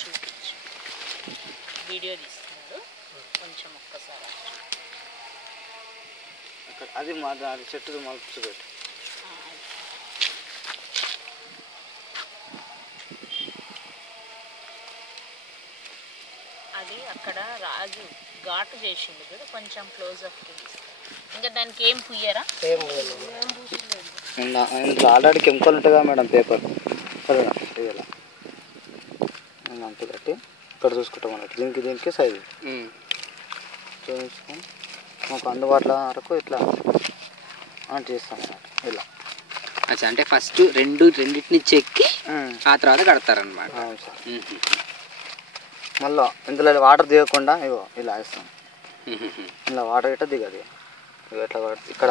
చూపించు వీడియో తీస్తున్నాడు కొంచెం ఒక్కసారి అది చెట్టు మలుపుచు అది అక్కడ రాజు ఘాటు చేసిండు కదా కొంచెం క్లోజ్ అప్ ఇంకా దానికి ఏం పుయ్యరా ఇందులో ఆల్రెడీ కెమికల్ ఉంటుంది కదా మేడం పేపర్ సరేనా ఇదిలా అంతే కట్టి ఇక్కడ చూసుకుంటాం అన్నట్టు దీనికి సైజు చూసుకొని మాకు అందుబాటులో వరకు ఇట్లా చేస్తాం అన్నట్టు ఇలా అచ్చా అంటే ఫస్ట్ రెండింటిని చెక్కి ఆ తర్వాత కడతారనమాట మళ్ళీ ఇందులో వాటర్ దిగకుండా ఇగో ఇలా వేస్తాం ఇలా వాటర్ గిట్ట దిగదు ఇట్లా ఇక్కడ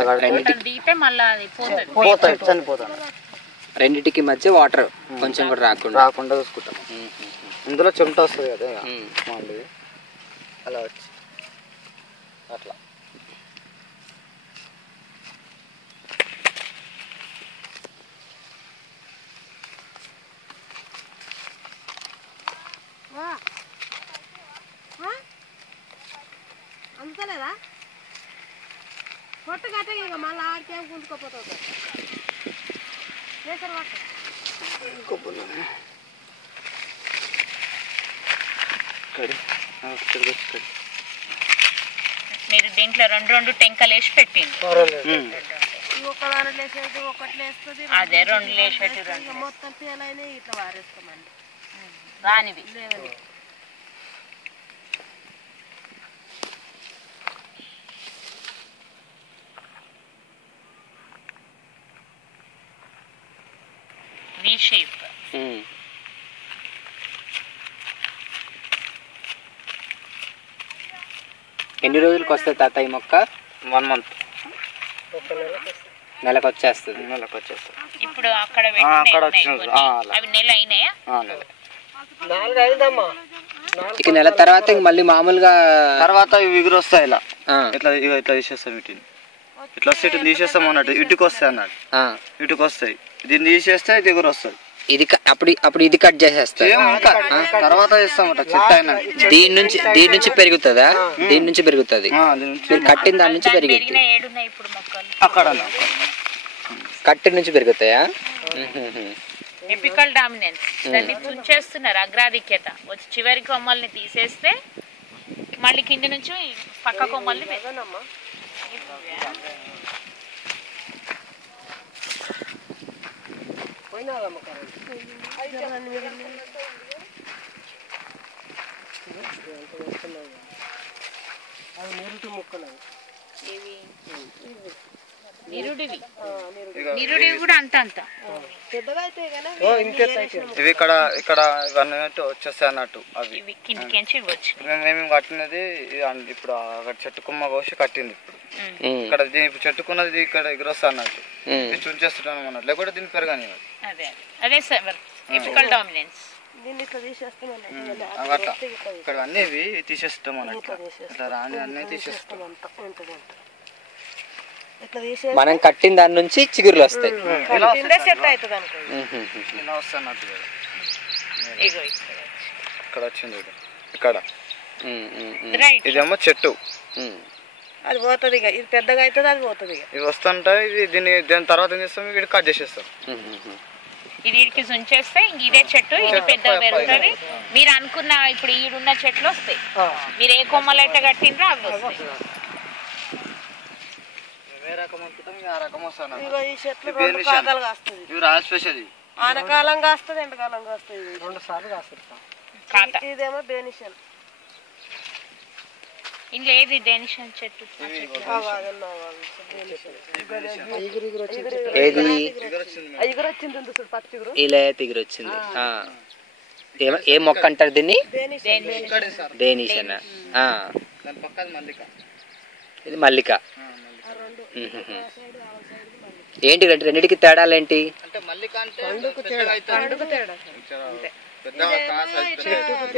పోతాయి చనిపోతాను రెండింటికి మధ్య వాటర్ కొంచెం కూడా రాకుండా చూసుకుంటాం ఇందులో చెమట వస్తుంది కదా మళ్ళీ అలా వచ్చి అట్లా అంతలేదా పొట్టు కట్ట ఇక మళ్ళీ ఆడికేం గుంజుకోపోతుంది మీరు దీంట్లో రెండు టెంకలు వేసి పెట్టింది ఒక దాని లేసేది ఒకటి లేస్తుంది అదే రెండు లేసేటి మొత్తం పేలైనా ఇట్లా వారేస్తామండి రానివి లేదండి వి షేప్ ఎన్ని రోజులకు వస్తుంది తాత ఈ మొక్క 1 month నెలకు వచ్చేస్తుంది ఇప్పుడు అక్కడ అవి నెల అయినాయా ఇక నెల తర్వాత ఇంక మళ్ళీ మామూలుగా తర్వాత ఇవి ఎగురు వస్తాయి ఇలా ఇట్లా తీసేస్తాం వీటిని ఇట్లా వస్తే ఇటు తీసేస్తాం అన్నట్టు ఇటుకు వస్తాయి అన్నట్టు ఇటుకు వస్తాయి దీన్ని తీసేస్తే ఇది ఎగురు వస్తుంది ఇది అప్పుడు ఇది కట్ చేసేస్తారు తర్వాత చేస్తాం చెట్టు అయినా దీని నుంచి పెరుగుతుందా దీని నుంచి పెరుగుతుంది మీరు కట్టిన దాని నుంచి పెరుగుతుంది అక్కడ కట్టిన నుంచి పెరుగుతాయా ఎపికల్ డామినెన్స్ దాన్ని తుంచేస్తున్నారు అగ్రాధిక్యత వచ్చి చివరి కొమ్మల్ని తీసేస్తే మళ్ళీ కింద నుంచి పక్క కొమ్మల్ని నిరుడివి కూడా అంత ఇవి ఇక్కడ ఇవన్నీ వచ్చేస్తాయి అన్నట్టు అవి కిందికి మేము కట్టినది ఇప్పుడు అక్కడ చెట్టు కొమ్మ కోసి కట్టింది ఇప్పుడు ఇక్కడ ఇప్పుడు చెట్టుకున్నది ఇక్కడ ఎగురొస్తా అన్నట్టు చూంచేస్తున్నాం అన్నట్టు లేకపోతే దీన్ని పెరగని అదే సార్ ఎపికల్ డామినెన్స్ ఇక్కడ అన్ని ఇవి తీసేస్తాం అన్నట్టు ఇట్లా రాని అన్నీ తీసేస్తాం మనం కట్టిన దాని నుంచి చిగురులు వస్తాయి ఇలా వస్తున్నట్టు ఇక్కడ వచ్చింది ఇక్కడ ఇదేమో చెట్టు అది పోతుంది ఇక ఇది పెద్దగా అవుతుంది అది పోతుంది ఇక ఇవి వస్తుంటాయి దీని తర్వాత ఏం చేస్తాం వీడు కట్ చేసేస్తాం ఇది వీడికి ఉంచేస్తే ఇదే చెట్టు ఇది పెద్దగా పెరుగుతుంది మీరు అనుకున్న ఇప్పుడు ఈడున్న చెట్లు వస్తాయి మీరు ఏ కొమ్మలు అయితే కట్టిండ్రో అవి వస్తాయి ఈ చెట్లు 2 కాలాలు కాస్తుంది ఆనకాలం కాస్తుంది ఎండకాలం కాస్తుంది 2 సార్లు కాస్తుంది ఇదేమో బేనిషన్ ఇంట్లో ఏది డెనిషన్ చెట్టు ఇలా ఎగురు వచ్చింది ఏ మొక్క అంటారు దీన్ని డెనిషన్ ఇది మల్లిక ఏంటి రెండింటికి తేడాలేంటి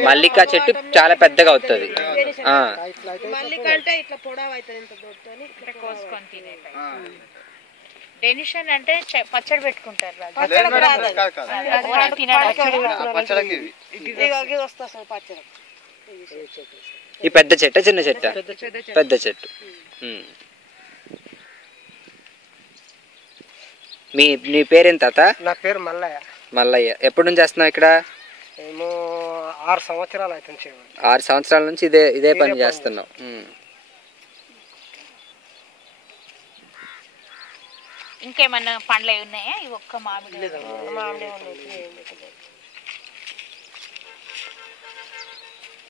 మల్లిక చెట్టు చాలా పెద్దగా అవుతుంది బెనిషన్ అంటే పచ్చడి పెట్టుకుంటారు రాజు. పచ్చడికి పచ్చడి ఈ పెద్ద చెట్ట చిన్న చెట్ట? పెద్ద చెట్టు. నీ పేరేం తాత? నా పేరు మల్లయ్య. మల్లయ్య. ఎప్పటి నుంచి చేస్తున్నావు ఇక్కడ? మేము 6 సంవత్సరాలు అవుతుంది. 6 సంవత్సరాల నుంచి ఇదే పని చేస్తున్నావు. ఇంకేమన్నా పండ్లు ఉన్నాయా? ఈ ఒక్క మామిడి ఉన్నాయి.